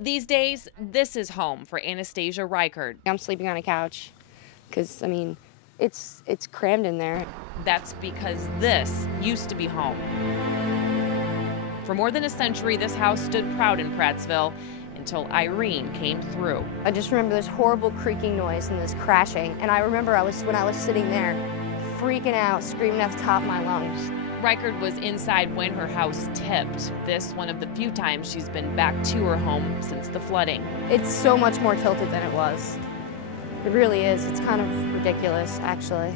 These days, this is home for Anastasia Reichert. I'm sleeping on a couch because, I mean, it's crammed in there. That's because this used to be home. For more than a century, this house stood proud in Prattsville until Irene came through. I just remember this horrible creaking noise and this crashing, and I remember when I was sitting there freaking out, screaming at the top of my lungs. Reichert was inside when her house tipped. This one of the few times she's been back to her home since the flooding. It's so much more tilted than it was. It really is. It's kind of ridiculous, actually.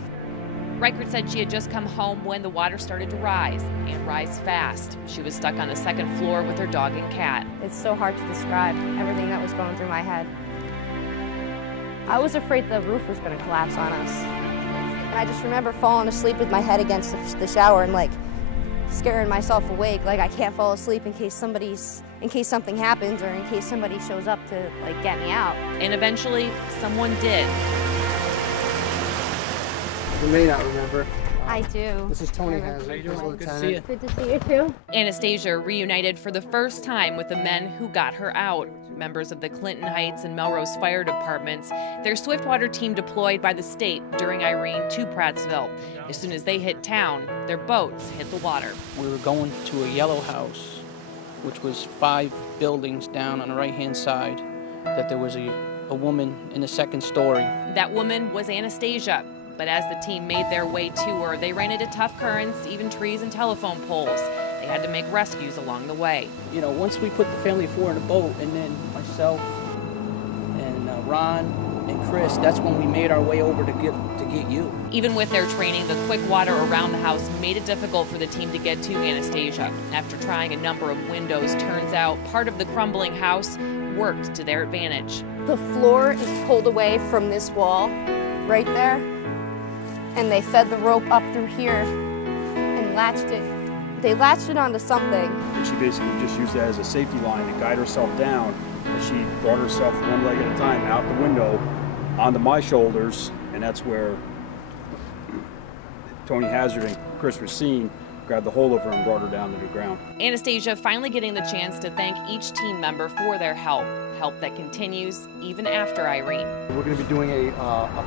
Reichert said she had just come home when the water started to rise, and rise fast. She was stuck on the second floor with her dog and cat. It's so hard to describe everything that was going through my head. I was afraid the roof was going to collapse on us. And I just remember falling asleep with my head against the shower and like scaring myself awake, like I can't fall asleep in case something happens or in case somebody shows up to like get me out. And eventually, someone did. You may not remember. I do. This is Tony Hazard. Good to see you. Good to see you too. Anastasia reunited for the first time with the men who got her out. Members of the Clinton Heights and Melrose fire departments. Their swiftwater team deployed by the state during Irene to Prattsville. As soon as they hit town, their boats hit the water. We were going to a yellow house, which was 5 buildings down on the right-hand side, that there was a woman in the second story. That woman was Anastasia. But as the team made their way to her, they ran into tough currents, even trees and telephone poles. They had to make rescues along the way. You know, once we put the family of 4 in a boat, and then myself and Ron and Chris, that's when we made our way over to get you. Even with their training, the quick water around the house made it difficult for the team to get to Anastasia. After trying a number of windows, turns out part of the crumbling house worked to their advantage. The floor is pulled away from this wall right there, and they fed the rope up through here and latched it. They latched it onto something. And she basically just used that as a safety line to guide herself down. And she brought herself one leg at a time out the window onto my shoulders, and that's where Tony Hazard and Chris Racine grabbed the hold of her and brought her down to the ground. Anastasia finally getting the chance to thank each team member for their help that continues even after Irene. We're going to be doing a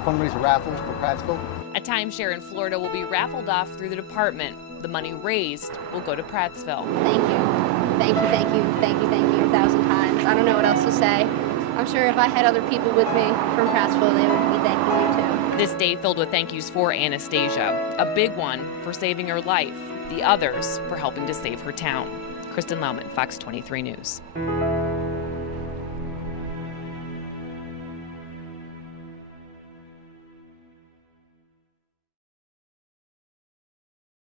fundraiser raffle for Prattsville. A timeshare in Florida will be raffled off through the department. The money raised will go to Prattsville. Thank you. Thank you, thank you, thank you, thank you 1,000 times. I don't know what else to say. I'm sure if I had other people with me from Prattsville, they would be thanking you too. This day filled with thank yous for Anastasia. A big one for saving her life. The others for helping to save her town. Kristen Lauman, Fox 23 News.